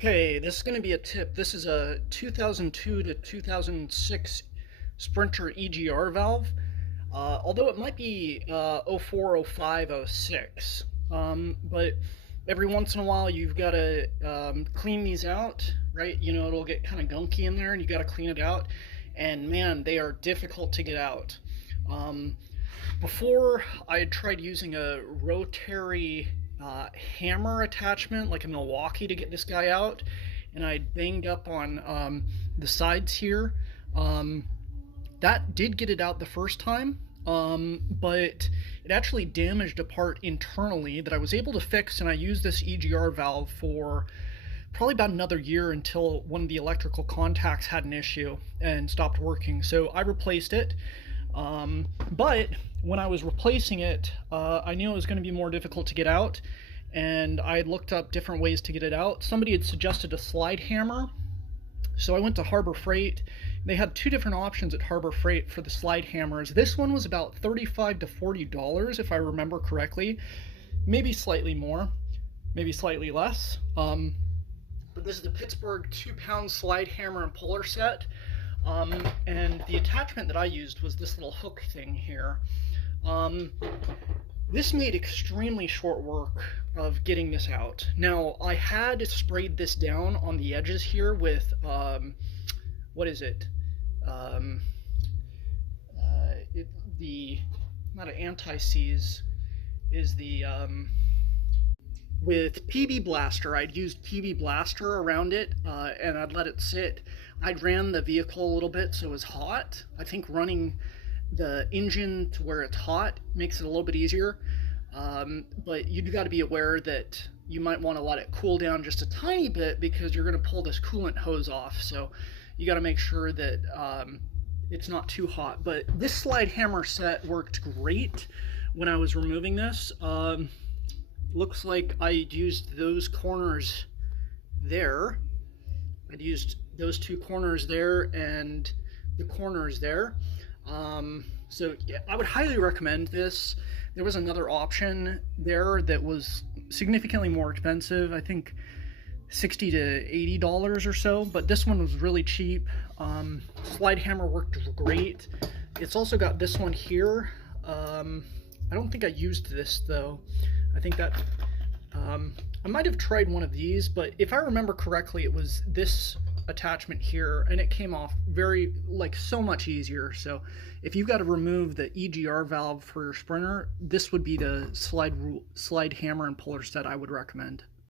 Okay, this is going to be a tip. This is a 2002 to 2006 Sprinter EGR valve, although it might be 04, 05, 06. But every once in a while you've got to clean these out, right? You know, it'll get kind of gunky in there and you got to clean it out. And man, they are difficult to get out. Um, Before, I had tried using a rotary hammer attachment, like a Milwaukee, to get this guy out, and I banged up on the sides here. Um, that did get it out the first time, but it actually damaged a part internally that I was able to fix, and I used this EGR valve for probably about another year until one of the electrical contacts had an issue and stopped working. So I replaced it. But when I was replacing it, I knew it was going to be more difficult to get out, and I had looked up different ways to get it out. Somebody had suggested a slide hammer, so I went to Harbor Freight. They had two different options at Harbor Freight for the slide hammers. This one was about $35 to $40, if I remember correctly, maybe slightly more, maybe slightly less. But this is the Pittsburgh 2-pound slide hammer and puller set. And the attachment that I used was this little hook thing here. This made extremely short work of getting this out. Now, I had sprayed this down on the edges here with, what is it? Um, the, not an anti-seize, is the, with PB Blaster. I'd used PB Blaster around it, and I'd let it sit. I'd ran the vehicle a little bit so it was hot. I think running the engine to where it's hot makes it a little bit easier. But you've got to be aware that you might want to let it cool down just a tiny bit because you're going to pull this coolant hose off. So you got to make sure that it's not too hot. But this slide hammer set worked great when I was removing this. Looks like I used those corners there. I'd used those two corners there and the corners there. So yeah, I would highly recommend this. There was another option there that was significantly more expensive. I think $60 to $80 or so, but this one was really cheap. Slide hammer worked great. It's also got this one here. I don't think I used this though. I think that I might have tried one of these, but if I remember correctly, it was this attachment here, and it came off very, like, so much easier. So if you've got to remove the EGR valve for your Sprinter, this would be the slide hammer and puller set I would recommend.